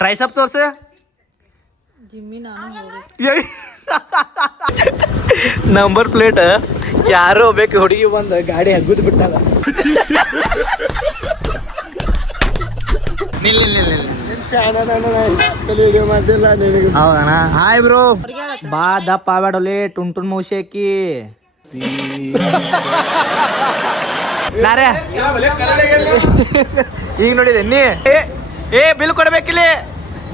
ಟ್ರೈಸಪ್ ತೋರ್ಸ. Number plate ಯಾರೋ ಬೇಕು ಹುಡುಗಿ ಬಂದು ಗಾಡಿ ಹಗ್ಗುದ್ ಬಿಟ್ಟಾಗ. ಹೌದಣ್ಣ. Hi bro. ಬಾ ದಪ್ಪ ಆಬೇಡಲಿ ಟುನ್ ಮೌಸಿ ಹಾಕಿ. ಈಗ ನೋಡಿದೆ ನೀ ಏ ಬಿಲ್ ಕೊಡ್ಬೇಕಿಲ್ಲಿ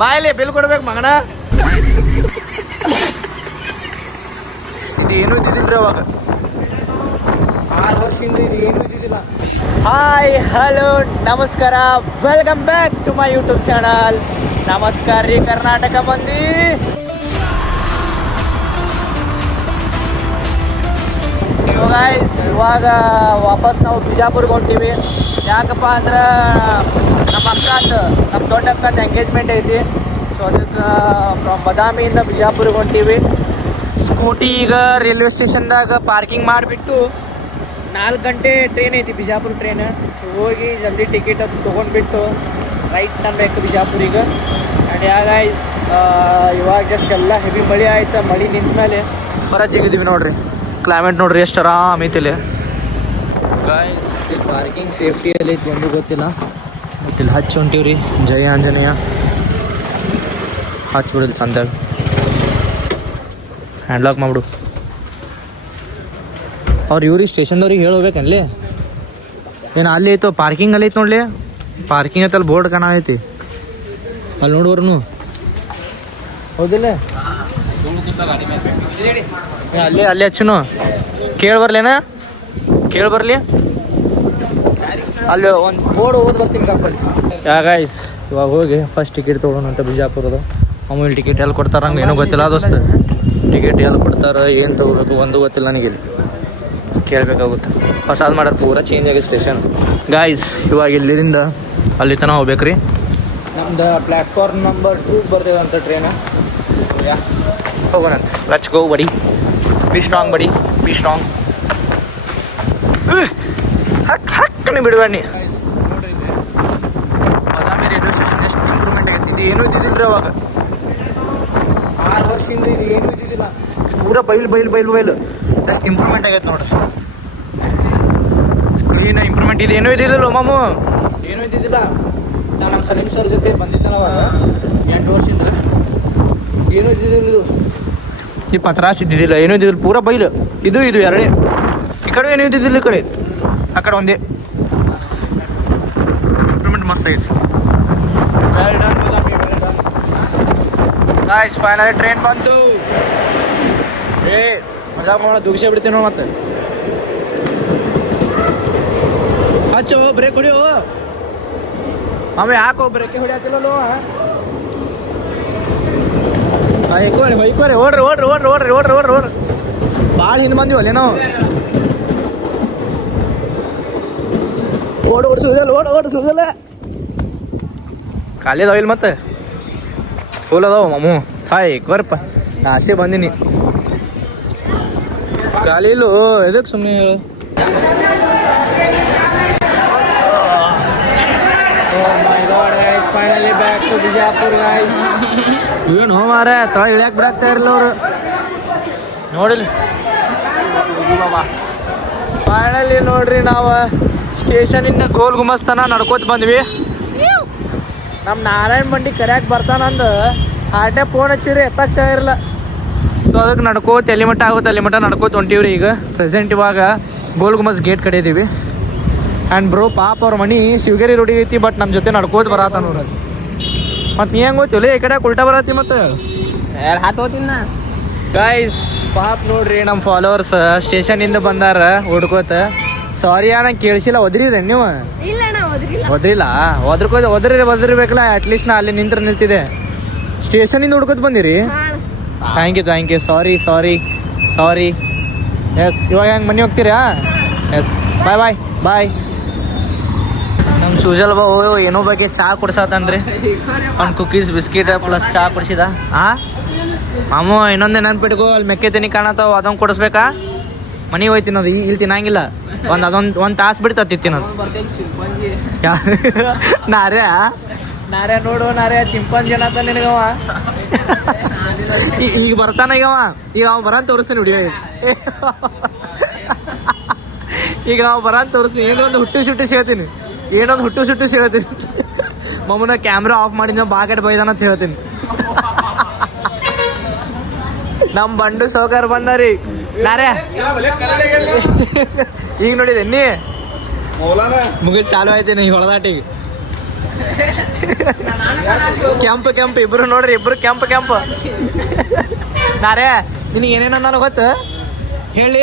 ಬಾಯಲ್ಲಿ ಬಿಲ್ ಕೊಡ್ಬೇಕು ಮಗನ. ಇದು ಏನು ಇದ್ದಿದ್ರಿ ಅವಾಗ 6 ವರ್ಷದಿಂದ ಇದು ಏನು ಇದ್ದಿದ್ದಿಲ್ಲ. ಹಾಯ್ ಹಲೋ ನಮಸ್ಕಾರ, welcome back to my YouTube channel. ನಮಸ್ಕಾರ ರೀ ಕರ್ನಾಟಕ ಮಂದಿ. ಇವಾಗ ವಾಪಸ್ ನಾವು ಬಿಜಾಪುರ್ಗೆ ಹೊಂಟೀವಿ. ಯಾಕಪ್ಪ ಅಂದ್ರೆ ನಮ್ಮ ದೊಡ್ಡ ಅಕ್ಕಂದು ಎಂಗೇಜ್ಮೆಂಟ್ ಐತಿ. ಸೊ ಅದಕ್ಕೆ ಫ್ರಮ್ ಬದಾಮಿಯಿಂದ ಬಿಜಾಪುರ್ಗೆ ಹೊಂಟೀವಿ. ಸ್ಕೂಟಿ ಈಗ ರೈಲ್ವೆ ಸ್ಟೇಷನ್ದಾಗ ಪಾರ್ಕಿಂಗ್ ಮಾಡಿಬಿಟ್ಟು 4 ಗಂಟೆ ಟ್ರೈನ್ ಐತಿ, ಬಿಜಾಪುರ ಟ್ರೈನ್. ಸೊ ಹೋಗಿ ಜಲ್ದಿ ಟಿಕೆಟ್ ಅದು ತೊಗೊಂಡ್ಬಿಟ್ಟು ರೈಟ್ ನಮ್ಬೇಕು ಬಿಜಾಪುರಿಗೆ. ಆ್ಯಂಡ್ ಗೈಸ್ ಇವಾಗ ಜಸ್ಟ್ ಎಲ್ಲ ಹೆವಿ ಮಳೆ ಆಯ್ತು. ಮಳೆ ನಿಂತ ಮೇಲೆ ಹೊರ ಜಿಗಿದೀವಿ ನೋಡ್ರಿ. ಕ್ಲೈಮೇಟ್ ನೋಡ್ರಿ ಎಷ್ಟು ಆರಾಮ್ ಐತಿಲ್ಲ ಗೈಸ್. ಇಲ್ಲಿ ಪಾರ್ಕಿಂಗ್ ಸೇಫ್ಟಿಯಲ್ಲಿ ಐತಿ ಒಂದು ಗೊತ್ತಿಲ್ಲ, ಬಟ್ ಇಲ್ಲಿ ಹಚ್ಚಿ ಹೊಂಟೀವ್ರಿ. ಜಯ ಆಂಜನೇಯ ಹಚ್ಬಿಡಿಲ್ಲ ಸಂದಾಗ. ಹ್ಯಾಂಡ್ಲಾಕ್ ಮಾಡ್ಬಿಡು. ಅವ್ರು ಇವ್ರಿಗೆ ಸ್ಟೇಷನ್ದವ್ರಿಗೆ ಹೇಳೋಬೇಕನ್ಲಿ. ಏನು ಅಲ್ಲಿ ಐತೋ ಪಾರ್ಕಿಂಗ್ ಅಲ್ಲಿ ಐತೆ ನೋಡ್ಲಿ. ಪಾರ್ಕಿಂಗ್ ಐತೆ ಅಲ್ಲಿ ಬೋರ್ಡ್ ಕಾಣೈತಿ ಅಲ್ಲಿ ನೋಡುವರ್ನು. ಹೌದಿಲ್ಲ ಅಲ್ಲಿ ಹಚ್ಚುನು ಕೇಳಿ ಬರ್ಲೇನ, ಕೇಳಿ ಬರ್ಲಿ. ಅಲ್ಲಿ ಒಂದು ಬೋರ್ಡ್ ಓದ್ ಬರ್ತೀನಿ ಕಪ್ಪಲ್ಲಿ. ಗೈಸ್ ಇವಾಗ ಹೋಗಿ ಫಸ್ಟ್ ಟಿಕೆಟ್ ತೊಗೊಳೋಣ ಅಂತ ಬಿಜಾಪುರದ. ಅಮೂಲ್ ಟಿಕೆಟ್ ಎಲ್ಲಿ ಕೊಡ್ತಾರ ಹಂಗೆ ಏನೂ ಗೊತ್ತಿಲ್ಲ ದೋಸ್ತ. ಟಿಕೆಟ್ ಎಲ್ಲಿ ಕೊಡ್ತಾರೆ, ಏನು ತೊಗೋಬೇಕು ಒಂದು ಗೊತ್ತಿಲ್ಲ ನನಗೆ. ಕೇಳಬೇಕಾಗುತ್ತೆ. ಹೊಸಾದ್ ಮಾಡೋದು ಪೂರ ಚೇಂಜ್ ಆಗಿದೆ ಸ್ಟೇಷನ್. ಗಾಯ್ಸ್ ಇವಾಗ ಇಲ್ಲಿಂದ ಅಲ್ಲಿ ತನಕ ಹೋಗ್ಬೇಕ್ರಿ. ನಮ್ದು ಪ್ಲ್ಯಾಟ್ಫಾರ್ಮ್ ನಂಬರ್ 2 ಬರ್ತೇವೆ ಅಂತ ಟ್ರೈನ್. ಹೋಗೋಣಂತ. ಲೆಟ್ಸ್ ಗೋ ಬಡಿ. ಬಿ ಸ್ಟ್ರಾಂಗ್ ಬಡಿ, ಬಿ ಸ್ಟ್ರಾಂಗ್. ಹಕ್ಕನೆ ಬಿಡಬೇಡಿ. ನೋಡ್ರಿ ಬದಾಮಿ ರೈಲ್ವೆ ಸ್ಟೇಷನ್ ಎಷ್ಟು ಇಂಪ್ರೂವ್ಮೆಂಟ್ ಆಗೈತಿ. ಇದು ಏನೂ ಇದ್ದಿದ್ದಿಲ್ಲ ರೀ ಅವಾಗ 6 ವರ್ಷದಿಂದ. ಇದು ಏನೂ ಇದ್ದಿದ್ದಿಲ್ಲ, ಪೂರ ಬೈಲು ಎಷ್ಟು ಇಂಪ್ರೂವ್ಮೆಂಟ್ ಆಗೈತೆ ನೋಡ್ರಿ. Clean improvement. ಇದು ಏನೂ ಇದ್ದಿದ್ದಿಲ್ಲ ಮಾಮು, ಏನೂ ಇದ್ದಿದ್ದಿಲ್ಲ. ನಾವು ನಮ್ಮ ಸಲೀಂ ಸರ್ ಜೊತೆ ಬಂದಿದ್ದಲ್ಲ ಅವಾಗ 8 ವರ್ಷದಿಂದ. ಏನೂ ಇದ್ದಿದ್ದಿಲ್ಲ. ಇದು ಪತ್ರಾಸ್ ಇದ್ದಿದ್ದಿಲ್ಲ, ಏನೂ ಇದ್ದಿದ್ದಿಲ್ಲ. ಪೂರ ಬೈಲು. ಇದು ಎರಡೇ. ಈ ಕಡೆ ಏನೂ ಇದ್ದಿದ್ದಿಲ್ಲ, ಈ ಕಡೆ ಆ ಕಡೆ ಒಂದೇ. ಇಂಪ್ರೂವ್ಮೆಂಟ್ ಮಸ್ತ್ ಆಗೈತಿ. Well done Badami, well done. Guys finally train ಬಂತು. ಏ ಮಜಾ ಮಾಡೋಣ, ದುಗ್ಸೇ ಬಿಡ್ತೀನಿ ನೋಡಿ. ಮತ್ತೆ ಹಚ್ಚೋ ಬ್ರೇಕ್ ಹೊಡಿಯೋ. ಆಮೇಲೆ ಯಾಕೋ ಬ್ರೇಕೆ ಹೊಡಿಯಾಕಿಲ್ಲೋ. ಓಡ್ರಿ. ಭಾಳ ಹಿಂದೆ ಬಂದಿವಿ ಅಲ್ಲೇ ನಾವು. ಓಡ್ ಸುಜಲ್ಲ ಖಾಲಿ ಅದಾವ ಇಲ್ಲಿ. ಮತ್ತೆ ಫುಲ್ ಅದಾವ ಮಾಮು. ಹಾಯ್ ಬರ್ಪ, ನಾ ಅಷ್ಟೇ ಬಂದೀನಿ. ಖಾಲಿ ಇಲ್ಲೂ ಎದಕ್ಕೆ ಸುಮ್ಮನೆ ಹೇಳು. Finally back to Bijapur guys. ಏನು ಮಾರ ತಳ ಇಳ್ಯಾಕೆ ಬಿಡಾಕ್ತಾ ಇರಲ್ಲ ಅವರು ನೋಡಿಲ್ಲ. ಫೈನಲಿ ನೋಡ್ರಿ ನಾವು ಸ್ಟೇಷನಿಂದ ಗೋಲ್ ಗುಮಸ್ತನ ನಡ್ಕೋತ ಬಂದ್ವಿ. ನಮ್ಮ ನಾರಾಯಣ ಬಂಡಿ ಕರ್ಯಾಕೆ ಬರ್ತಾನಂದು ಆಟೆ ಫೋನ್ ಹಚ್ಚಿರಿ ಎತ್ತಾಗ್ತಾ ಇರಲ್ಲ. ಸೊ ಅದಕ್ಕೆ ನಡ್ಕೋತ ಎಲ್ಲಿ ಮಟ್ಟ ಆಗುತ್ತೆ ಅಲ್ಲಿ ಮಟ್ಟ ನಡ್ಕೋತ ಹೊಂಟೀವ್ರಿ. ಈಗ ಪ್ರೆಸೆಂಟ್ ಇವಾಗ ಗೋಲ್ ಗುಮಸ್ ಗೇಟ್ ಕಡೆ ಇದೀವಿ. ಆ್ಯಂಡ್ ಬ್ರೋ ಪಾಪ ಅವ್ರ ಮನಿ ಶಿವಗಿರಿ ರೋಡಿಗೆ ಐತಿ, ಬಟ್ ನಮ್ಮ ಜೊತೆ ನಡ್ಕೋತ ಬರತ್ತ ನೋಡೋದು. ಮತ್ತು ನೀ ಹೆಂಗೆ ಹೋಗ್ತೀವಿ ಈ ಕಡೆ ಉಲ್ಟಾ ಬರತ್ತಿ. ಮತ್ತು ಹಾಕೋತಿನ ಗೈಸ್ ಪಾಪ ನೋಡ್ರಿ ನಮ್ಮ ಫಾಲೋವರ್ಸ್ ಸ್ಟೇಷನಿಂದ ಬಂದಾರ ಹುಡ್ಕೋತ. ಸಾರಿ ನಂಗೆ ಕೇಳಿಸಿಲ್ಲ. ಒದ್ರಿರಿ ನೀವು? ಒದ್ರಿಲ್ಲ. ಒದ್ರಿಬೇಕಲ್ಲ. ಅಟ್ಲೀಸ್ಟ್ ನಾ ಅಲ್ಲಿ ನಿಲ್ತಿದೆ. ಸ್ಟೇಷನಿಂದ ಹುಡ್ಕೋತ ಬಂದಿರಿ. Thank you. ಸಾರಿ. ಎಸ್ ಇವಾಗ ಹೆಂಗೆ ಮನೆ ಹೋಗ್ತೀರಾ? ಎಸ್ ಬಾಯ್. ನಮ್ಮ ಸುಜಲ್ ಬಾವು ಏನೋ ಬಗ್ಗೆ ಚಹಾ ಕುಡ್ಸತ್ತನ್ರಿ. ಒಂದು ಕುಕೀಸ್ ಬಿಸ್ಕಿಟ್ ಪ್ಲಸ್ ಚಹಾ ಕುಡ್ಸಿದ. ಮಾಮು ಇನ್ನೊಂದು ನೆನ್ಪಿಟ್ಕೋ, ಅಲ್ಲಿ ಮೆಕ್ಕೆ ತಿನ್ನಿ ಕಾಣತ್ತಾವ, ಅದೊಂದು ಕೊಡಿಸ್ಬೇಕಾ? ಮನೆಗೆ ಹೋಗಿ ತಿನ್ನೋದು, ಇಲ್ಲಿ ತಿನ್ನಂಗಿಲ್ಲ. ಒಂದು ತಾಸು ಬಿಡ್ತತಿ ತಿನ್ನೋದು. ನಾರ್ಯ ನಾರೇ ನೋಡು ನಾರೇ ಚಿಂಪಾಂಜಿ ಏನತ್ತ ನಿನಗವ ಈಗ ಬರ್ತಾನ ಈಗ ಅವ ಬರಾನ್ ತೋರಿಸ್ತಾನೆ ವಿಡಿಯೋ ಈಗ ಅವ ಬರಾನ್ ತೋರಿಸ್ತೀನಿ ಏನೊಂದು ಹುಟ್ಟು ಹೇಳ್ತೀನಿ ಹೇಳ್ತೀನಿ ಮಮ್ಮನ ಕ್ಯಾಮ್ರಾ ಆಫ್ ಮಾಡಿದ ಬಾಕೆಟ್ ಬೈದಾನ ಅಂತ ಹೇಳ್ತೀನಿ. ನಮ್ ಬಂಡು ಸೌಕರ್ ಬಂದಾರಿ ನಾರೇ ಈಗ ನೋಡಿದೆ ನೀ ಮುಗಿದ್ ಚಾಲು ಆಯ್ತೇನೆ ಈಗ ಹೊಳದಾಟಿಗೆ ಕೆಂಪು ಇಬ್ರು ನೋಡ್ರಿ ಕೆಂಪು ನಾರೇ ನಿನಗೆ ಏನೇನ ನಾನು ಗೊತ್ತು ಹೇಳಿ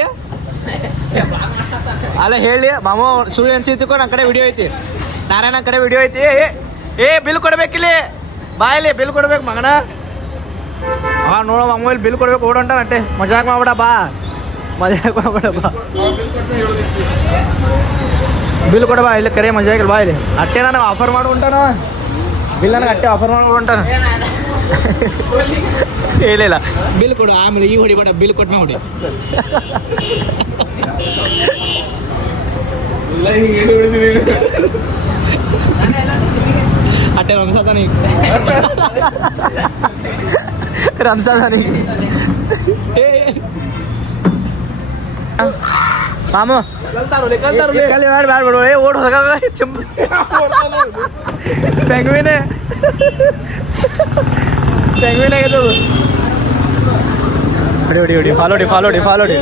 ಅಲ್ಲ ಹೇಳಿ ಮಾಮ ಸುಳ್ಳು ಅನ್ಸಿತ್ತು ನನ್ನ ಕಡೆ ವಿಡಿಯೋ ಐತಿ ನಾರೇ ನನ್ನ ಕಡೆ ವಿಡಿಯೋ ಐತಿ ಏ ಬಿಲ್ ಕೊಡ್ಬೇಕಿಲ್ಲಿ ಬಾಯಲ್ಲಿ ಬಿಲ್ ಕೊಡ್ಬೇಕು ಮಗನ ನೋಡೋ ಮಾಮೂಲಿ ಬಿಲ್ ಕೊಡ್ಬೇಕು ಓಡೋಂಟ ನಟ್ಟೆ ಮಜಾಕ್ ಮಾಡ್ಬೇಡ ಬಾ ಬಿಲ್ ಕೊಡ ಬಾ ಇಲ್ಲಿ ಕರೆ ಮಜಾ ಆಗಿಲ್ಲ ಬಾ ಇಲ್ಲಿ ಅಟ್ಟೆ ನನಗೆ ಆಫರ್ ಮಾಡಿ ಉಂಟಾನ ಬಿಲ್ ನನಗೆ ಅಟ್ಟೆ ಆಫರ್ ಮಾಡಿ ಉಂಟಾನ ಇಲ್ಲ ಬಿಲ್ ಕೊಡು ಆಮೇಲೆ ಈ ಹೊಡಿಬೇಡ ಬಿಲ್ ಕೊಟ್ಟು ಹೊಡಿ ಅಟ್ಟೆ ರಂಸಾದಾನಿ ಮಾಮು ಓಡ್ ಹೋಗ ಪೆಂಗ್ವಿನೇ ಆಗೈತದು ಹೊಡಿ ಫಾಲೋಡಿ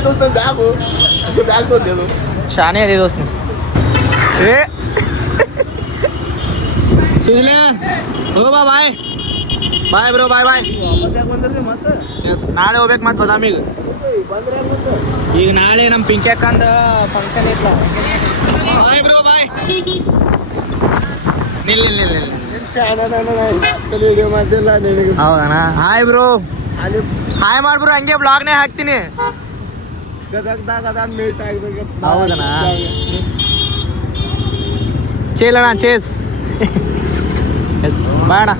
ಶಾನೆ ಅದೇ ದೋಸ್ತ ಏ ಸುಜಲೆ ಹೋಗ ಬಾಯ್ ಬ್ರೋ ಬಾಯ್ ಎಸ್ ನಾಳೆ ಹೋಗ್ಬೇಕು ಮತ್ತೆ ಬದಾಮಿಗೆ ಈಗ ನಾಳೆ ನಮ್ಮ ಪಿಂಕಿ ಅಕ್ಕಂದ ಫಂಕ್ಷನ್ ಇತ್ತು ಬಾಯ್ ಬ್ರೋ ಬಾಯ್ ಹೌದಣ್ಣ ಹಾಯ್ ಬ್ರೋ ಹಾಯ್ ಮಾಡ್ಬ್ರೋ ಹಂಗೆ ಬ್ಲಾಗ್ನೇ ಹಾಕ್ತೀನಿ ಹೌದಣ್ಣ ಚೇಲಣ್ಣ ಚೇಸ್ ಎಸ್ ಬಾಣ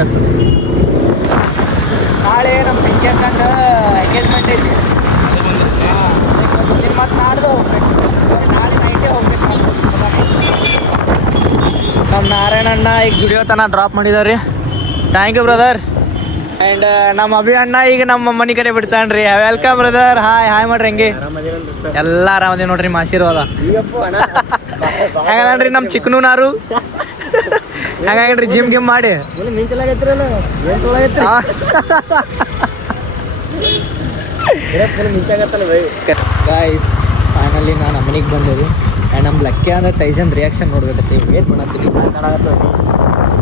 ಎಸ್ ನಾಳೆ ನಮ್ಮ ಪಿಂಕಿ ಅಕ್ಕಂದ ಎಂಗೇಜ್ಮೆಂಟ್ ಐತಿ ಮತ್ತೆ ನಾಡ್ದು ಹೋಗ್ಬೇಕು ನಾಳೆ ನೈಟೇ ಹೋಗ್ಬೇಕು ನಮ್ಮ ನಾರಾಯಣಣ್ಣ ಈಗ ದುಡಿಯೋ ತನ ಡ್ರಾಪ್ ಮಾಡಿದಾರೆ ಥ್ಯಾಂಕ್ ಯು ಬ್ರದರ್ ಆ್ಯಂಡ್ ನಮ್ಮ ಅಭಿ ಅಣ್ಣ ಈಗ ನಮ್ಮ ಮನೆ ಕಡೆ ಬಿಡ್ತಾನ್ರಿ ವೆಲ್ಕಮ್ ಬ್ರದರ್ ಹಾಯ್ ಮಾಡ್ರಿ ಹಂಗೆ ಎಲ್ಲ ಆರಾಮದೇವ್ ನೋಡ್ರಿ ನಿಮ್ಮ ಆಶೀರ್ವಾದ ಹೆಂಗನ್ರಿ ನಮ್ಮ ಚಿಕ್ಕನೂನಾರು ಹೆಂಗಾಗ್ರಿ ಜಿಮ್ ಗಿಮ್ ಮಾಡಿ ಗೈಸ್ ಫೈನಲಿ ನಾನು ಮನೆಗೆ ಬಂದಿದ್ದೆ ಆ್ಯಂಡ್ ನಮ್ಮ ಲಕ್ಕಿ ಅಂದ್ರೆ ತೈಜನ್ ರಿಯಾಕ್ಷನ್ ನೋಡ್ಬೇಕತ್ತೆ ವೇಟ್ ಮಾಡತ್ತೀನಿ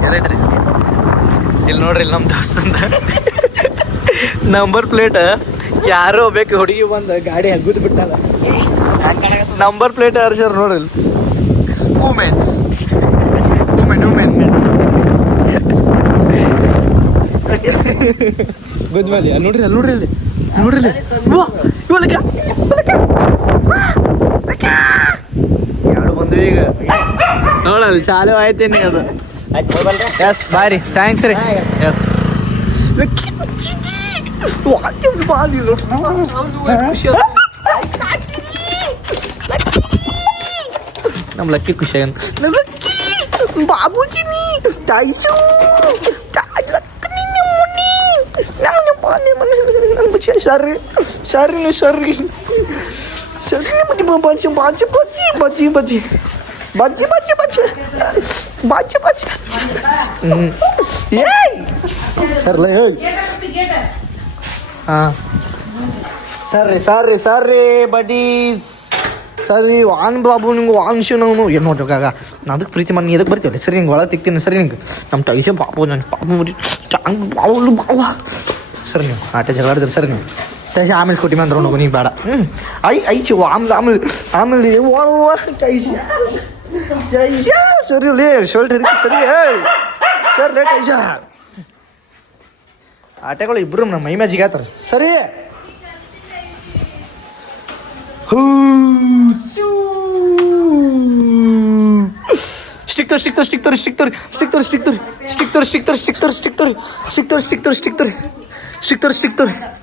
ಎಲ್ಲೈತ್ರಿ ಇಲ್ಲಿ ನೋಡ್ರಿ ಇಲ್ಲಿ ನಮ್ಮ ದೋಸ್ತಂದ ನಂಬರ್ ಪ್ಲೇಟ್ ಯಾರೋ ಬೇಕು ಹುಡುಗಿ ಬಂದು ಗಾಡಿ ಹಗ್ಗುದ್ ಬಿಟ್ಟಲ್ಲ ನಂಬರ್ ಪ್ಲೇಟ್ ಹರ್ಸ್ಯಾರ ನೋಡ್ರಿ ವುಮೆನ್ಸ್ ಗೊಜ್ಮಲಿ ನೋಡ್ರಿ ಎರಡು ಬಂದು ಈಗ ನೋಡಲ್ ಚಾಲು ಆಯ್ತೇನೆ ಅದು ಎಸ್ ಬಾಯ್ ರೀ ಥ್ಯಾಂಕ್ಸ್ ರೀ ಎಸ್ ನಮ್ಮ ಲಕ್ಕಿ ಖುಷಿ ಬಾಬುಜಿನಿ ಸರ್ರಿ ಬಡೀಸ್ ಸರಿ ವಾನ್ ಬಾಬು ನಿಂಗೆ ವಾನ್ಶು ನಾವು ಏನು ನೋಡ್ರಿಗಾಗ ನಾನು ಅದಕ್ಕೆ ಪ್ರೀತಿ ಮಾಡಿ ಎದಕ್ಕೆ ಬರ್ತೀವಲ್ಲ ಸರಿ ನಿಂಗೆ ಒಳಗೆ ತಿಕ್ತೀನಿ ಸರಿ ನಿಂಗೆ ನಮ್ಮ ಟೈಸೆ ಬಾಬು ನನ್ನ ಬಾಬು ಚಾಂಗ್ ಬಾವು ಬಾವ ಸರಿ ನೀವು ಆಟ ಜಗಳಾಡಿದ್ರೆ ಸರಿ ನೀವು ಟೈಸ ಆಮೇಲೆ ಕೊಟ್ಟಿ ಬಂದ್ರೆ ನೋವು ನೀವು ಬೇಡ ಐಚು ಆಮೇಲೆ ಟೈಸ ಸರಿ ಲೇ ಶೋಲ್ಟ್ ಹರಿತಿ ಸರಿ ಸರ್ ಲೇ ಟೈಸ ಆಟಗಳು ಇಬ್ಬರು ನಮ್ಮ ಮೈ ಮ್ಯಾಜಿಗೆ ಆತಾರ ಸರಿ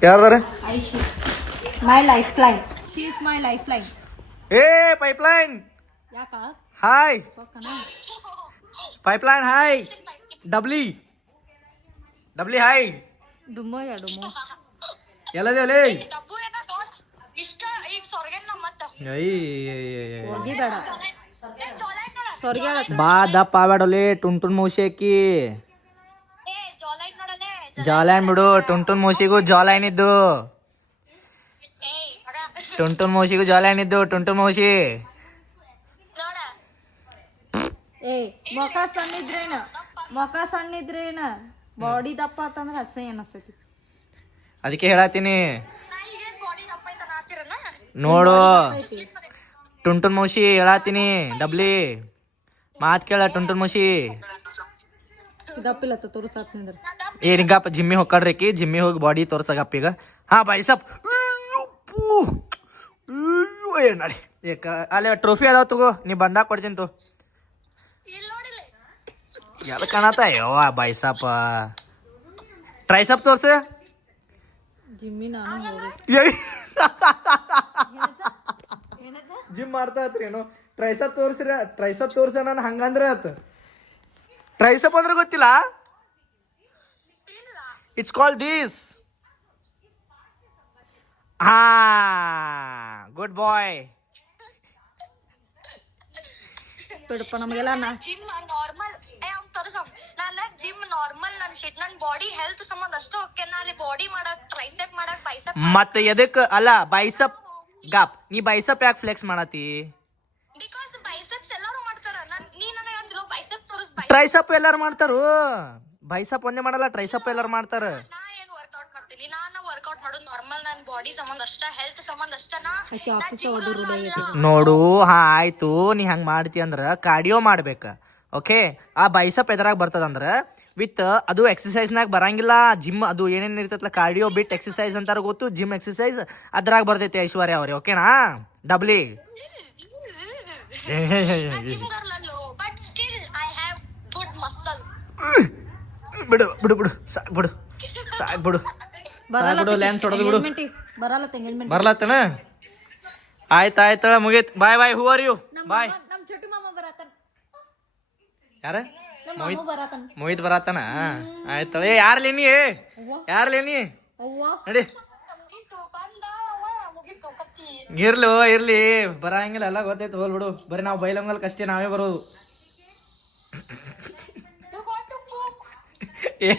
ಯಾರ್ದಾರ my life line she is my life line ಏ ಪೈಪ್ಲೈನ್ ಯಾಕ ಹಾಯ್ ಪೈಪ್ಲೈನ್ ಹಾಯ್ ಡಬ್ಲಿ ಡಬ್ಲಿ ಹಾಯ್ ಡುಮ್ಮೋ ಯಾ ಡುಮ್ಮೋ ಎಲ್ಲದೇವಲೇ ಡಬ್ಬು ಏನ ದೋಸ್ತ್ ಇಷ್ಟ ಈಗ ಸೊರ್ಗೆನ್ ನಮ್ಮ ಮತ್ತ ಹೋಗಿ ಬೇಡ ಸೊರ್ಗೆ ಹೇಳತ್ತ ಬಾ ದಪ್ಪ ಆಬೇಡಲೆ ಟುಂಟುನ್ ಮೌಸಿ ಅಕ್ಕಿ ಏ ಜೋಲೈಟ್ ನೋಡಲೆ ಜಾಲೈನ್ ಬಿಡು ಟುಂಟುನ್ ಮೌಸಿಗೂ ಜಾಲೈನ್ ಇದ್ದು ಏ ಮಗ ಟುಂಟುನ್ ಮೌಸಿಗೂ ಜಾಲೈನ್ ಇದ್ದು ಟುಂಟುನ್ ಮೌಸಿ ನೋಡ ಏ ಮೊಕ ಸಣ್ಣ ಇದ್ರೇನ ಬಾಡಿ ದಪ್ಪ ಆತಂದ್ರ ಅಸಹ್ಯ ಅನಸ್ತೈತಿ ಅದಕ್ಕೆ ಹೇಳತ್ತೀನಿ ನಾ ಈಗೇನ್ ಬಾಡಿ ದಪ್ಪ ಐತ ನಾತಿರನ ನೋಡು ಟುಂಟುನ್ ಮೌಸಿ ಹೇಳತ್ತೀನಿ ಡಬ್ಲಿ ಮಾತ್ ಕೇಳ ಟುಂಟುನ್ ಮೌಸಿ ದಪ್ಪಿಲ್ಲತ್ತ ತೋರಿಸಾತ್ ನಿಂದ್ರ ಏನಿಗಪ್ಪ ಜಿಮ್ಮಿ ಹೊಕ್ಕಡ್ರಿಕಿ ಜಿಮ್ಮಿ ಹೋಗಿ ಬಾಡಿ ತೋರ್ಸಗಪ್ಪ ಈಗ ಹಾ ಬೈಸಪ್ ನೋಡಿ ಅಲ್ಲಿ ಟ್ರೋಫಿ ಅದಾವ ತಗೋ ನೀ ಬಂದಾಗ ಕೊಡ್ತೀನಿ ತೋ ಇಲ್ಲಿ ನೋಡಿಲ್ಲ ಎಲ್ಲ ಕಾಣತ್ತ ಯವ್ವ ಬೈಸಪ್ ಟ್ರೈಸಪ್ ತೋರ್ಸ ಜಿಮ್ಮಿ ನಾನು ಹೋಗಿ ಜಿಮ್ ಮಾಡ್ತಾ ಇತ್ರಿ ಏನು ಟ್ರೈಸಪ್ ತೋರ್ಸ ನಾನು ಹಂಗಂದ್ರೆ ಆತ ಟ್ರೈಸಪ್ ಅಂದ್ರೆ ಗೊತ್ತಿಲ್ಲ ಇಟ್ಸ್ ಕಾಲ್ ದಿಸ್ ಹಾ ಗುಡ್ ಬಾಯ್ ಬಿಡಪ್ಪ ನಮಗೆಲ್ಲ ಜಿಮ್ ನಾರ್ಮಲ್ ಅವ್ನ್ ತೋರ್ಸಮ್ ನಾನು ಜಿಮ್ ನಾರ್ಮಲ್ ನನ್ ಫಿಟ್ ನನ್ ಬಾಡಿ ಹೆಲ್ತ್ ಸಂಬಂಧ ಅಷ್ಟೇ ಓಕೆ ನಾ ಅಲ್ಲಿ ಬಾಡಿ ಮಾಡಕ್ ಟ್ರೈಸೆಪ್ ಮಾಡಕ್ ಬೈಸೆಪ್ ಮತ್ತೆ ಎದಕ್ ಅಲ್ಲ ಬೈಸಪ್ ಗಾಪ್ ನೀ ಬೈಸಪ್ ಯಾಕೆ ಫ್ಲೆಕ್ಸ್ ಮಾಡತಿ ಬಿಕಾಸ್ ಬೈಸೆಪ್ಸ್ ಎಲ್ಲರೂ ಮಾಡ್ತಾರ ನೀ ನನಗೆ ಅಂದಿರೋ ಬೈಸೆಪ್ ತೋರಿಸ್ ಟ್ರೈಸಪ್ ಎಲ್ಲಾರು ಮಾಡ್ತಾರು ಬೈಸಪ್ ಒಂದೇ ಮಾಡಲ್ಲ ಟ್ರೈಸಪ್ ಎಲ್ಲಾರು ಮಾಡ್ತಾರ ನಾ ಏನ್ ವರ್ಕೌಟ್ ಮಾಡ್ತೀನಿ ನಾನು ವರ್ಕೌಟ್ ಮಾಡೋದು ನಾರ್ಮಲ್ ನನ್ ಬಾಡಿ ಸಂಬಂಧ ಅಷ್ಟ ಹೆಲ್ತ್ ಸಂಬಂಧ ಅಷ್ಟ ಆಕೆ ಆಫೀಸ್ ಹೋದ್ರು ರೂಢಿ ಆಗೈತಿ ನೋಡು ಹಾ ಆಯ್ತು ನೀ ಹಂಗ್ ಮಾಡ್ತಿ ಅಂದ್ರ ಕಾರ್ಡಿಯೋ ಮಾಡ್ಬೇಕ ಓಕೆ ಆ ಬೈಸಪ್ ಎದ್ರಾಗ ಬರ್ತದಂದ್ರ ವಿತ್ ಅದು ಎಕ್ಸಸೈಸ್ನಾಗ ಬರಂಗಿಲ್ಲ ಜಿಮ್ ಅದು ಏನೇನ್ ಇರ್ತೈತಲ್ಲ ಕಾರ್ಡಿಯೋ ಬಿಟ್ ಎಕ್ಸಸೈಸ್ ಅಂತಾರ ಗೊತ್ತು ಜಿಮ್ ಎಕ್ಸಸೈಸ್ ಅದ್ರಾಗ ಬರ್ತೈತಿ ಐಶ್ವರ್ಯ ಅವ್ರಿ ಓಕೆನಾ ಡಬ್ಲಿ ಜಿಮ್ ಗರ್ಲ್ ಅಲ್ಲೋ but still I have good muscle ಬಿಡು ಬಿಡು ಬಿಡು ಸಾಕ್ ಬಿಡು ಬಿಡು ಲ್ಯಾನ್ಸ್ ಹೊಡೆದು ಬಿಡು ಬರಲ್ಲ ತೆಂಗಿನ ಬರ್ಲತ್ತನ ಆಯ್ತಾಯ್ತಳ ಮುಗೀತ್ ಬಾಯ್ ಬಾಯ್ ಹೂ ಆರ್ ಯು ಬಾಯ್ ನಮ್ ಚೋಟು ಮಾಮ ಬರತಾನ ಯಾರ ನಮ್ಮ ಮಾಮ ಬರತಾನ ಮೋಹಿತ್ ಬರತ್ತಾನ ಆಯ್ತಳ ಯಾರ್ಲೇನಿ ಯಾರ್ಲೇನಿ ಅವ್ವ ನಡಿ ಮುಗೀತು ಬಂದ ಮುಗೀತು ಕತ್ತಿ ಇರ್ಲಿ ಬರಂಗಿಲ್ಲ ಎಲ್ಲ ಗೊತ್ತೈತೆ ಹೋಲ್ ಬಿಡು ಬರೀ ನಾವು ಬೈಲಂಗಲ್ ಕಷ್ಟೇ ನಾವೇ ಬರೋದು You got to poop. ಏ